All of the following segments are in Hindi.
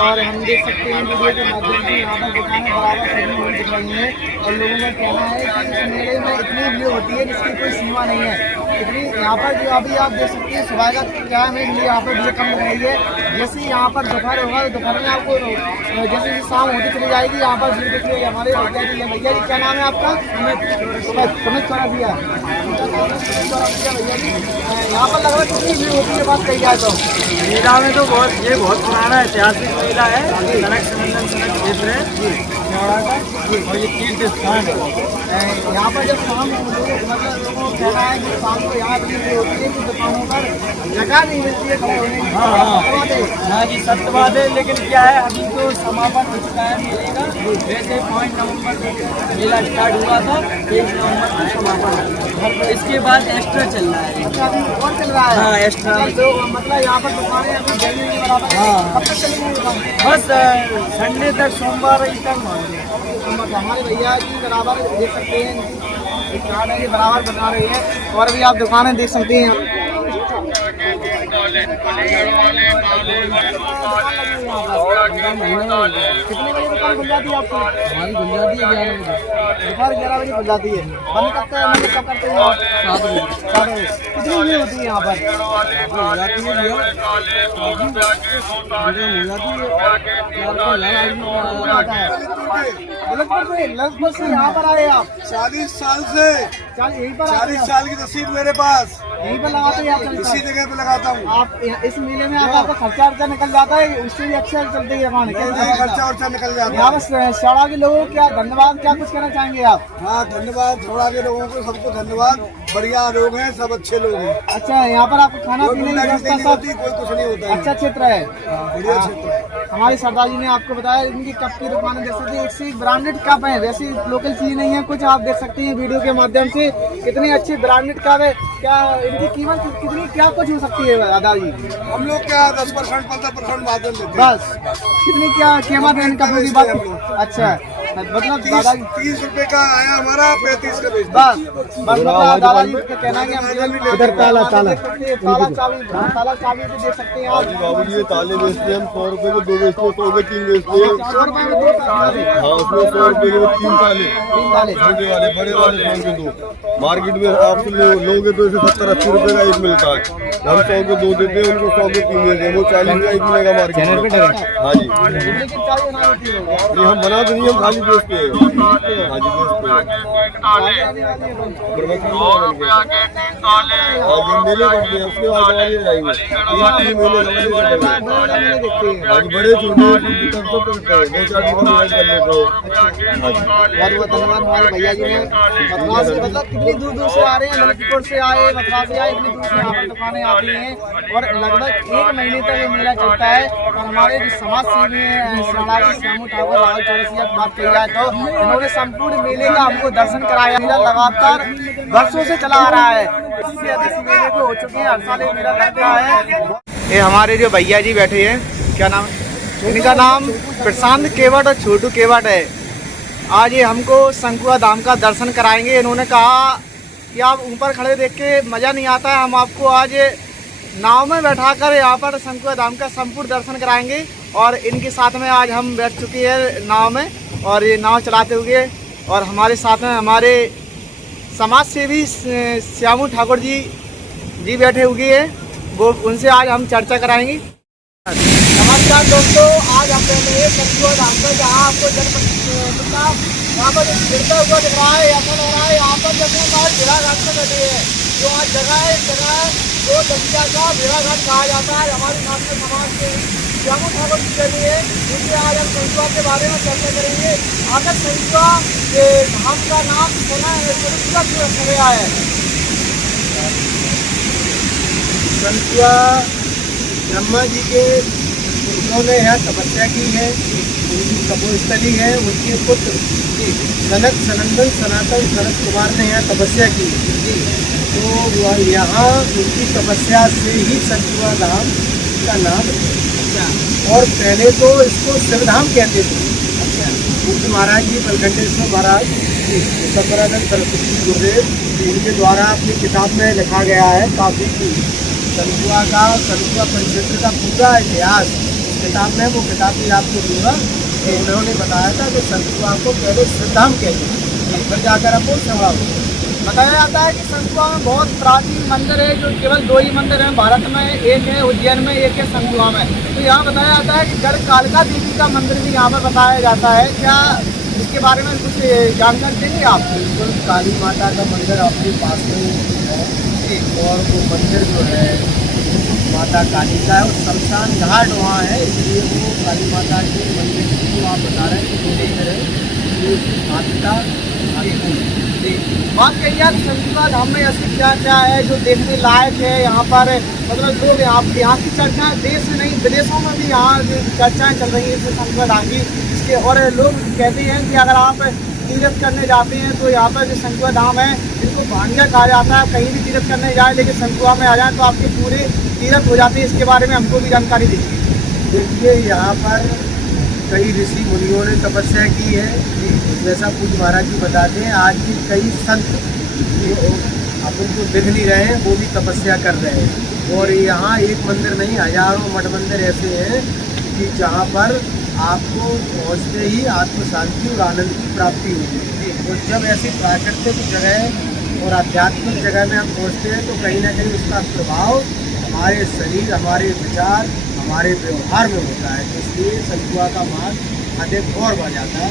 और हम देख सकते हैं वीडियो के माध्यम से यहाँ पर दुकानें बराबर सभी हुई दिख रही हैं और लोगों का कहना है कि इस मेले में इतनी भीड़ होती है जिसकी कोई सीमा नहीं है। इतनी यहाँ पर जो अभी आप देख सकते हैं सुबह का क्या है इसलिए यहाँ पर भीड़ कम लग रही है। जैसे यहाँ पर दोपहर होगा तो दोपहर में आपको जैसे शाम होती चली जाएगी यहाँ पर भीड़ दिख रही है। हमारे भैया जी क्या नाम है आपका? सुमित चौरसिया। भैया जी यहाँ पर लगभग कितनी भीड़ होती है बात कही जाए तो? मेला में तो बहुत पुराना ऐतिहासिक मेला है। सड़क संबंधन सड़क क्षेत्र है और ये तीर्थ स्थान है। यहाँ पर जब शाम मतलब लोगों को कहना है कि शाम को यहाँ भीड़ होती है कि दुकानों पर जगह नहीं मिलती है खड़े होने की। हाँ जी सत्यवाद है, लेकिन क्या है अभी तो समापन हो चुका है मेले का। वैसे 5 नवंबर को मेला स्टार्ट हुआ था, 23 नवंबर को समापन। इसके बाद एक्स्ट्रा चल रहा है। अच्छा अभी और चल रहा है? हाँ एक्स्ट्रा मतलब यहाँ पर दुकानें अभी जल्दी नहीं बराबर। हाँ कब तक चलेंगी दुकान? बस संडे तक, सोमवार तक। हमारे भैया जी बराबर देख सकते हैं एक कार्ड है ये बराबर बना रही है और भी आप दुकानें देख सकते हैं। कितने बजे दुकान खुल जाती है आपकी? हमारी खुल जाती है 11 बजे। दोपहर 11 बजे खुल जाती है। बंद करते हैं मतलब कब करते हैं आप? 7 बजे। 7 बजे। कितनी भीड़ होती है यहाँ पर? हो जाती है लगभग से यहाँ पर आए आप? 40 साल से। यहीं पर 40 साल की रसीद मेरे पास, यहीं पर लगाते हैं आप? इसी जगह पे लगाता हूँ। आप इस मेले में आपका खर्चा निकल जाता है, उससे भी अच्छा चलते ही दुकान खर्चा वर्चा निकल जाता यहाँ है। पर सड़ा के लोगों को क्या धन्यवाद क्या कुछ कहना चाहेंगे आप? हाँ धन्यवाद, थोड़ा के लोगों को सबको धन्यवाद। बढ़िया लोग हैं, सब अच्छे लोग हैं। अच्छा यहाँ पर आपको खाना कोई पीने की गुंडागर्दी व्यवस्था नहीं सब होती, कोई कुछ नहीं होता है। अच्छा क्षेत्र है। बढ़िया क्षेत्र है। हमारे सरदार जी ने आपको बताया इनकी कप की दुकानें देख सकते हैं, एक से ब्रांडेड कप है, वैसी लोकल चीज नहीं है कुछ। आप देख सकते हैं वीडियो के माध्यम से कितनी अच्छी ब्रांडेड कप है। क्या इनकी कीमत कितनी क्या कुछ हो सकती है दादाजी? हम लोग क्या 10% 15% मार्जिन लेते हैं। बस कितनी क्या कीमत है इन कपड़ों की बात? अच्छा मतलब दादाजी 30 रुपए का आया हमारा, 35 का बेचते हैं। बस मतलब दादाजी का कहना है कि हम इधर ताला चाबी भी देख सकते हैं आप। बाबू जी ये ताले बेचते हैं हम 100 रुपए के 2 बेचते हैं, 100 के 3 बेचते हैं। 100 रुपए में 2 ताले। हाँ उसमें 100 रुपए के 3 ताले, छोटे वाले बड़े वाले 100 के 2। मार्केट में आप लोगे तो इसे 70-80 रुपए का एक मिलता है, हम 100 के 2 देते हैं, उनको 100 के 3 देते हैं, वो 40 का एक मिलेगा मार्केट में। हाँ जी ये हम बना तो नहीं, हम खाली बेचते हैं। हाँ जी बेचते हैं। मेले करते हैं, उसके बाद दवाई जाएंगे। 3 महीने आज बड़े छोटे सब करते हैं, 2-4 दिन कर लेते हैं। बहुत बहुत धन्यवाद हमारे भैया जी ने। मथुरा से मतलब कितनी दूर दूर से आ रहे हैं, ललितपुर से आए, मथुरा से आए, इतनी दूर से यहाँ पर दुकानें आती हैं और लगभग 1 महीने तक ये मेला चलता है। और हमारे जो समाज सेवी हैं श्यामू ठाकुर राहुल चौरसिया की बात कही जाए तो इन्होंने संपूर्ण मेले का हमको दर्शन कराया। मेला लगातार वर्षों से चला आ रहा है, इससे अधिक मेले को हो चुके हैं, हर साल ये मेला लगता है। ये हमारे जो भैया जी बैठे हैं, क्या नाम है इनका? नाम प्रशांत केवट और छोटू केवट है। आज ये हमको शंकुआ धाम का दर्शन कराएंगे। इन्होंने कहा कि आप ऊपर खड़े देख के मज़ा नहीं आता है, हम आपको आज नाव में बैठाकर यहाँ पर शंकुआ धाम का संपूर्ण दर्शन कराएंगे। और इनके साथ में आज हम बैठ चुके हैं नाव में और ये नाव चलाते हुए, और हमारे साथ में हमारे समाज सेवी श्यामू ठाकुर जी बैठे हुए हैं, वो उनसे आज हम चर्चा कराएंगे। नमस्कार दोस्तों, आज हम बैठे हैं शंकुआ धाम पर, जहाँ आपको जनप्रतिनिधित्व यहाँ पर गिरता हुआ दिख रहा है। ऐसा लग रहा है यहाँ पर जैसे हमारे भेड़ाघाट में बैठे हैं। जो आज जगह है वो दतिया का भेड़ाघाट कहा जाता है। हमारे साथ में समाज के श्यामू ठाकुर जी बैठे हैं, जिनसे आज हम शंकुआ के बारे में चर्चा करेंगे। आकर शंकुआ के धाम का नाम सुना है, रखा गया है। शंकुआ ब्रह्मा जी के उन्होंने यहाँ तपस्या की है, उनकी तपोस्थली है। उनके पुत्र सनक सनंदन सनातन सनत कुमार ने यहाँ तपस्या की, तो यहाँ उनकी तपस्या से ही शंकुआ धाम का नाम है। और पहले तो इसको शिवधाम कहते थे। मुख्य महाराज जी बलखंडेश्वर महाराज सतरानंद सरस्वती गुरुदेव, इनके द्वारा अपनी किताब में लिखा गया है काफी शंकुआ परिक्षेत्र का पूरा इतिहास किताब में, वो किताब भी आपको दूंगा। तो उन्होंने बताया था कि संतुआ को पहले सिद्धाम कहते हैं, फिर जाकर आपको सेवा हो। बताया जाता है कि संतुआ में बहुत प्राचीन मंदिर है, जो केवल 2 ही मंदिर हैं भारत में, एक है उज्जैन में, एक है संतुआ में। तो यहाँ बताया जाता है कि गढ़ कालिका देवी का मंदिर भी यहाँ पर बताया जाता है। क्या इसके बारे में कुछ जानकारी देंगे आप? बिल्कुल, काली माता का मंदिर अपने पास में है, और वो मंदिर जो है माता काली का है, और शमशान घाट वहाँ है, इसलिए वो काली माता के मंदिर को आप बता रहे हैं कि देख रहे हैं माता बात कहिए आप, संतुआ धाम में ऐसे क्या क्या है जो देखने लायक है यहाँ पर? मतलब लोग यहाँ की चर्चाएं देश में नहीं विदेशों में भी यहाँ चर्चाएं चल रही है संतुआ धाम की इसके, और लोग कहते हैं कि अगर आप तीर्थ करने जाते हैं तो यहाँ पर जो संतुआ धाम है इनको भांगिया कहा जाता है। कहीं भी तीर्थ करने जाए लेकिन संतुआ में आ जाए तो आपके पूरे तीर्थ हो जाते हैं। इसके बारे में हमको भी जानकारी दीजिए। देखिए, यहाँ पर कई ऋषि मुनियों ने तपस्या की है, जैसा पूज्य महाराज जी बताते हैं। आज भी कई संत अपन को दिख नहीं रहे हैं, वो भी तपस्या कर रहे हैं। और यहाँ एक मंदिर नहीं, हजारों मठ मंदिर ऐसे हैं कि जहाँ पर आपको पहुँचते ही आत्म शांति और आनंद की प्राप्ति होगी। और जब ऐसी प्राकृतिक जगह और आध्यात्मिक जगह में हम पहुँचते हैं तो कहीं ना कहीं उसका प्रभाव हमारे शरीर, हमारे विचार, हमारे व्यवहार में होता है। इसलिए संतुआ का मार्ग अधिक और बढ़ जाता है।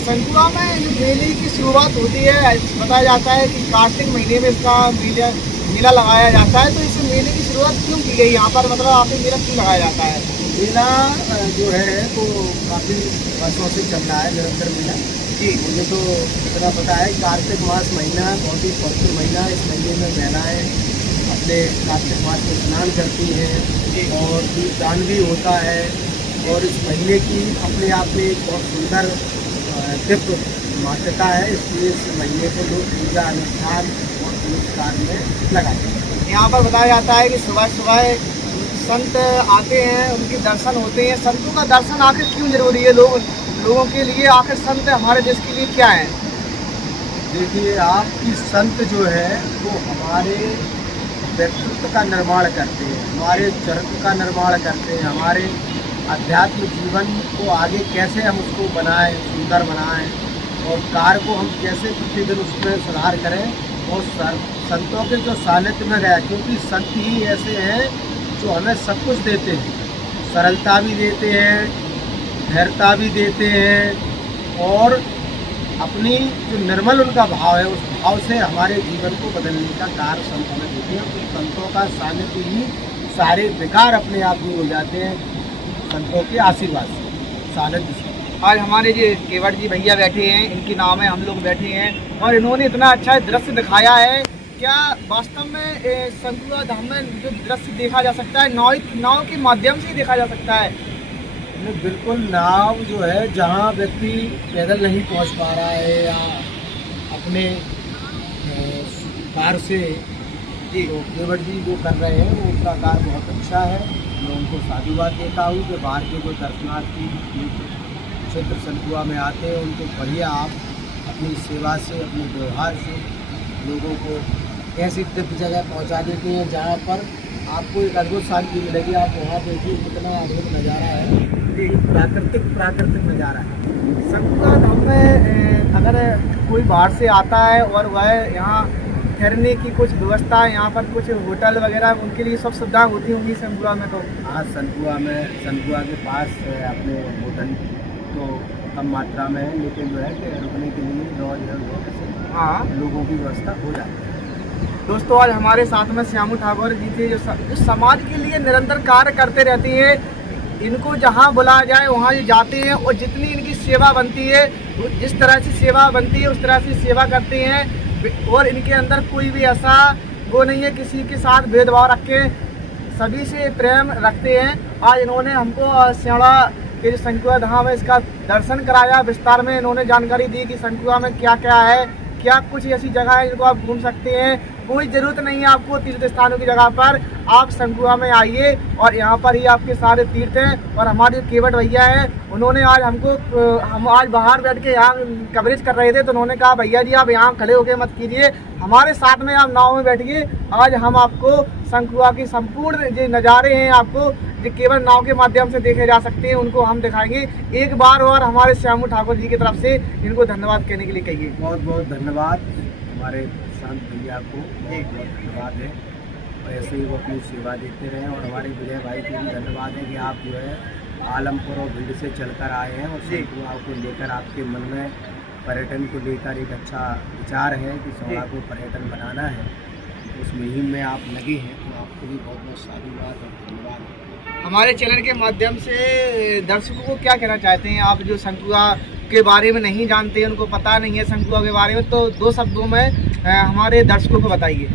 संतुआ में जो मेले की शुरुआत होती है, बताया जाता है कि कार्तिक महीने में इसका मेला लगाया जाता है। तो इस मेले की शुरुआत क्यों की गई यहाँ पर, मतलब आपने मेला क्यों लगाया जाता है? मेला जो है वो काफ़ी वर्षों से चल रहा है, निरंतर मेला जी। मुझे तो इतना पता है, कार्तिक मास महीना बहुत ही पवित्र महीना। इस महीने में महिलाएँ अपने कार्तिक मास में स्नान करती हैं और दीपदान भी होता है। और इस महीने की अपने आप में एक बहुत सुंदर दिव्य मान्यता है, इसलिए इस महीने को लोग पूजा अनुष्ठान और पुरस्कार में लगाते हैं। यहाँ पर बताया जाता है कि सुबह सुबह संत आते हैं, उनके दर्शन होते हैं। संतों का दर्शन आखिर क्यों जरूरी है लोगों के लिए? आखिर संत हमारे देश के लिए क्या है? देखिए, आपकी संत जो है वो हमारे व्यक्तित्व का निर्माण करते हैं, हमारे चरित्र का निर्माण करते हैं, हमारे अध्यात्म जीवन को आगे कैसे हम उसको बनाएं, सुंदर बनाएं, और कार्य को हम कैसे प्रतिदिन उसमें सुधार करें। और संतों के जो सानिध्य में गया, क्योंकि संत ही ऐसे हैं जो हमें सब कुछ देते हैं, सरलता भी देते हैं, धैर्यता भी देते हैं, और अपनी जो निर्मल उनका भाव है उस भाव से हमारे जीवन को बदलने का कार्य संत हमें देते हैं। तो संतों का सानिध्य ही सारे विकार अपने आप दूर हो जाते हैं, संतों के आशीर्वाद से, सानिध्य से। आज हमारे जी केवट जी भैया बैठे हैं, इनके नाम है, हम लोग बैठे हैं, और इन्होंने इतना अच्छा दृश्य दिखाया है। क्या वास्तव में संतुआ धाम में जो दृश्य देखा जा सकता है नाव के माध्यम से ही देखा जा सकता है? बिल्कुल, नाव जो है जहाँ व्यक्ति पैदल नहीं पहुँच पा रहा है या अपने कार से, तो केवट जी जो कर रहे हैं वो उनका कार्य बहुत अच्छा है। मैं उनको साधुवाद देता हूँ कि बाहर के जो दर्शनार्थी क्षेत्र संतुआ में आते हैं उनको बढ़िया आप अपनी सेवा से, अपने व्यवहार से लोगों को ऐसी दिव्य जगह पहुँचा देते हैं जहाँ पर आपको एक अद्भुत शांति मिलेगी। आप वहाँ देखिए कितना अद्भुत नज़ारा है, प्राकृतिक नज़ारा है। संतुआ धाम में अगर कोई बाहर से आता है और वह यहाँ ठहरने की कुछ व्यवस्था है, यहाँ पर कुछ होटल वगैरह उनके लिए सब सुविधाएं होती होंगी संतुआ में? तो हाँ, संतुआ के पास अपने होटल तो कम मात्रा में है, लेकिन जो है कि रुकने के लिए लॉज हाँ लोगों की व्यवस्था हो जाती है। दोस्तों, आज हमारे साथ में श्यामू ठाकुर जी थे, जो समाज के लिए निरंतर कार्य करते रहती है। इनको जहाँ बुलाया जाए वहाँ ये जाते हैं, और जितनी इनकी सेवा बनती है, जिस तरह से सेवा बनती है उस तरह से सेवा करते हैं। और इनके अंदर कोई भी ऐसा वो नहीं है किसी के साथ भेदभाव रख के, सभी से प्रेम रखते हैं। आज इन्होंने हमको स्याड़ा के जो संतुआ धाम है इसका दर्शन कराया, विस्तार में इन्होंने जानकारी दी कि संतुआ में क्या क्या है, क्या कुछ ऐसी जगह है जिनको आप घूम सकते हैं। कोई ज़रूरत नहीं है आपको तीर्थ स्थानों की जगह पर, आप संतुआ में आइए और यहाँ पर ही आपके सारे तीर्थ हैं। और हमारे जो केवट भैया हैं उन्होंने आज हम आज बाहर बैठ के यहाँ कवरेज कर रहे थे, तो उन्होंने कहा भैया जी आप यहाँ खड़े होकर मत कीजिए, हमारे साथ में आप नाव में बैठिए। आज हम आपको संतुआ की संपूर्ण जो नज़ारे हैं आपको जो केवल नाव के माध्यम से देखे जा सकते हैं, उनको हम दिखाएंगे। एक बार और हमारे श्यामू ठाकुर जी की तरफ से इनको धन्यवाद कहने के लिए कहिए। बहुत बहुत धन्यवाद हमारे शांत भैया को, बहुत बहुत धन्यवाद है। और ऐसे ही वो अपनी सेवा देते रहें। और हमारे विजय भाई को भी धन्यवाद है कि आप जो है आलमपुर और भिंड से चलकर आए हैं और संकुआ को लेकर आपके मन में पर्यटन को लेकर एक अच्छा विचार है कि सोहरा को पर्यटन बनाना है, उस मुहिम में आप लगे हैं, तो आपको भी बहुत बहुत साधुवाद और धन्यवाद। हमारे चैनल के माध्यम से दर्शकों को क्या कहना चाहते हैं आप, जो संकुआ के बारे में नहीं जानते, उनको पता नहीं है संकुआ के बारे में, तो 2 शब्दों में हमारे दर्शकों को बताइए।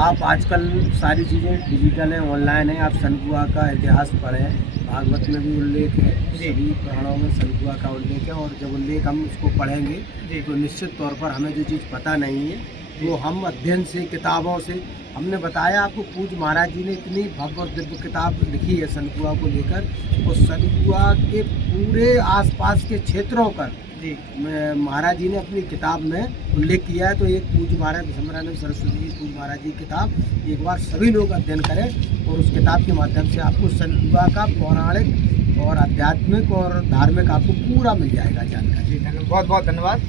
आप आजकल सारी चीज़ें डिजिटल हैं, ऑनलाइन है, आप संकुआ का इतिहास पढ़ें, भागवत में भी उल्लेख है, सभी पुराणों में संकुआ का उल्लेख है। और जब उल्लेख हम उसको पढ़ेंगे तो निश्चित तौर पर हमें जो चीज़ पता नहीं है वो हम अध्ययन से, किताबों से, हमने बताया आपको पूज्य महाराज जी ने इतनी भव्य और दिव्य किताब लिखी है संकुआ को लेकर, और संकुआ के पूरे आसपास के क्षेत्रों पर महाराज जी ने अपनी किताब में उल्लेख किया है। तो एक पूज्य महाराज विश्वम्भरानंद सरस्वती जी पूज्य महाराज जी की किताब एक बार सभी लोग अध्ययन करें, और उस किताब के माध्यम से आपको संकुआ का पौराणिक और आध्यात्मिक और धार्मिक आपको पूरा मिल जाएगा जानकारी। बहुत बहुत धन्यवाद।